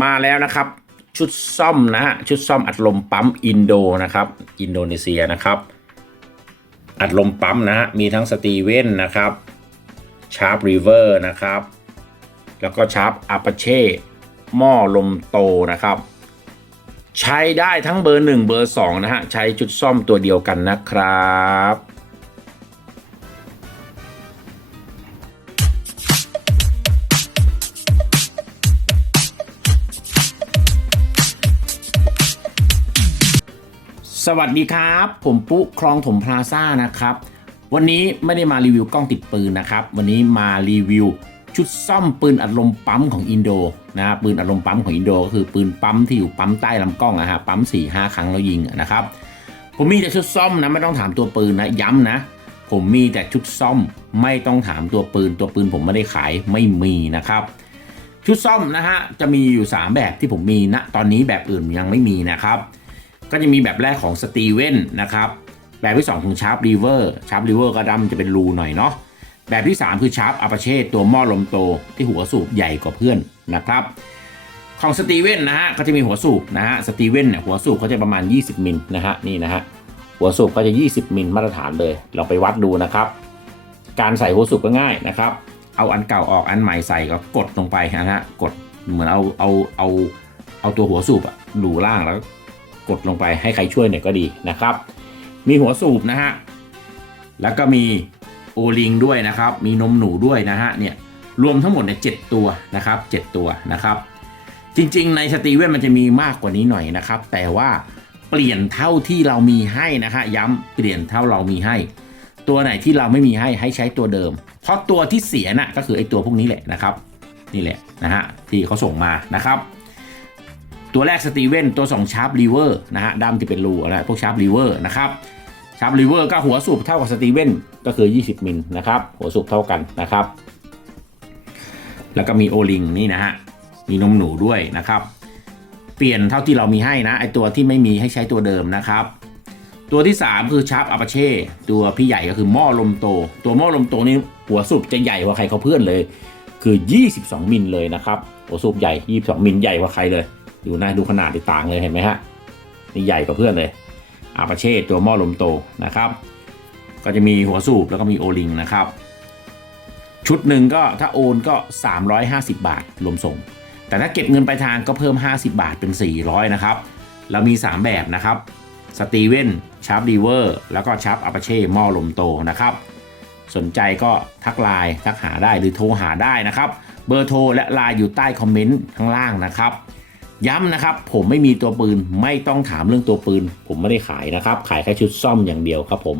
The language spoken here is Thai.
มาแล้วนะครับ ชุดซ่อมนะฮะชุดซ่อมอัดลมปั๊มอินโดนะครับ อินโดนีเซียนะครับ อัดลมปั๊มนะฮะมีทั้งสตีเว่นนะครับชาร์ปรีเวอร์นะครับ แล้วก็ชาร์ปอาปเช่หม้อลมโตนะครับ ใช้ได้ทั้งเบอร์ 1 เบอร์ 2 นะฮะ ใช้ชุดซ่อมตัวเดียวกันนะครับ สวัสดีครับ ผมปุ๊คลองถมพลาซ่านะครับ วันนี้ไม่ได้มารีวิวกล้องติดปืนนะครับ วันนี้มารีวิว ชุดซ่อมปืนอัดลมปั๊มของอินโดนะปืนอัดลมปั๊มของอินโดก็คือปืนปั๊มที่อยู่ปั๊มใต้ลำกล้องนะฮะปั๊ม4ี่ห้าครั้งแล้วยิงนะครับ ผมมีแต่ชุดซ่อมนะไม่ต้องถามตัวปืนนะย้ำนะ ผมมีแต่ชุดซ่อมไม่ต้องถามตัวปืน ตัวปืนผมไม่ได้ขายไม่มีนะครับชุดซ่อมนะฮะจะมีอยู่ 3 แบบที่ผมมีณตอนนี้แบบอื่นยังไม่มีนะครับ ก็จะมีแบบแรกของสตีเวนนะครับ แบบที่ 2 ของชาร์ปรีเวอร์ชาร์ปรีเวอร์ก็ดำจะเป็นรูหน่อยเนาะแบบที่ 3 คือชาร์ปอาปาเช่ตัวหม้อลมโตที่หัวสูบใหญ่กว่าเพื่อนนะครับของสตีเวนนะฮะก็จะมีหัวสูบนะฮะสตีเวนเนี่ยหัวสูบเขาจะประมาณ 20 มิลนะฮะนี่นะฮะหัวสูบก็จะ 20 มิลมาตรฐานเลยเราไปวัดดูนะครับ การใส่หัวสูบก็ง่ายนะครับ เอาอันเก่าออกอันใหม่ใส่ก็กดลงไปนะฮะกดเหมือนเอาเอาเอาเอาตัวหัวสูบอะดูล่างแล้ว กดลงไปให้ใครช่วยหน่อยก็ดีนะครับ มีหัวสูบนะฮะแล้วก็มีโอลิงด้วยนะครับ มีนมหนูด้วยนะฮะเนี่ยรวมทั้งหมดเนี่ยเจ็ดตัวนะครับเจ็ดตัวนะครับ จริงๆ ในสตีเว่นมันจะมีมากกว่านี้หน่อยนะครับ แต่ว่าเปลี่ยนเท่าที่เรามีให้นะฮะย้ำเปลี่ยนเท่าเรามีให้ ตัวไหนที่เราไม่มีให้ให้ใช้ตัวเดิม เพราะตัวที่เสียน่ะก็คือไอ้ตัวพวกนี้แหละนะครับ นี่แหละนะฮะที่เขาส่งมานะครับ ตัวแรกสตีเว่นตัว2ชาร์ปรีเวอร์นะฮะด้ามที่เป็นรูอะไรพวกชาร์ปรีเวอร์นะครับชาร์ปรีเวอร์ก็หัวสูบเท่ากับสตีเว่นก็คือ 20 มิลนะครับ หัวสูบเท่ากันนะครับ แล้วก็มีโอลิงนี่นะฮะมีนมหนูด้วยนะครับ เปลี่ยนเท่าที่เรามีให้นะไอตัวที่ไม่มีให้ใช้ตัวเดิมนะครับตัวที่ 3 คือชาร์ปอาปาเช่ตัวพี่ใหญ่ก็คือหม้อลมโต ตัวหม้อลมโตนี่หัวสูบจะใหญ่กว่าใครเขาเพื่อนเลย คือ 22 มิลเลยนะครับหัวสูบใหญ่ 22 มิลใหญ่กว่าใครเลย ดูนะดูขนาดต่างเลยเห็นไหมฮะนี่ใหญ่กว่าเพื่อนเลยอาปาเช่ตัวหม้อลมโตนะครับ ก็จะมีหัวสูบแล้วก็มีโอลิงนะครับ ชุดหนึ่งก็ถ้าโอนก็ 350 บาทรวมส่ง แต่ถ้าเก็บเงินปลายทางก็เพิ่ม 50 บาทเป็น 400 นะครับเรามี 3 แบบนะครับสตีเวนชาร์ปดีเวอร์แล้วก็ชาร์ปอาปาเช่หม้อลมโตนะครับ สนใจก็ทักไลน์ทักหาได้หรือโทรหาได้นะครับ เบอร์โทรและไลน์อยู่ใต้คอมเมนต์ข้างล่างนะครับ ย้ำนะครับ ผมไม่มีตัวปืนไม่ต้องถามเรื่องตัวปืน ผมไม่ได้ขายนะครับ ขายแค่ชุดซ่อมอย่างเดียวครับผม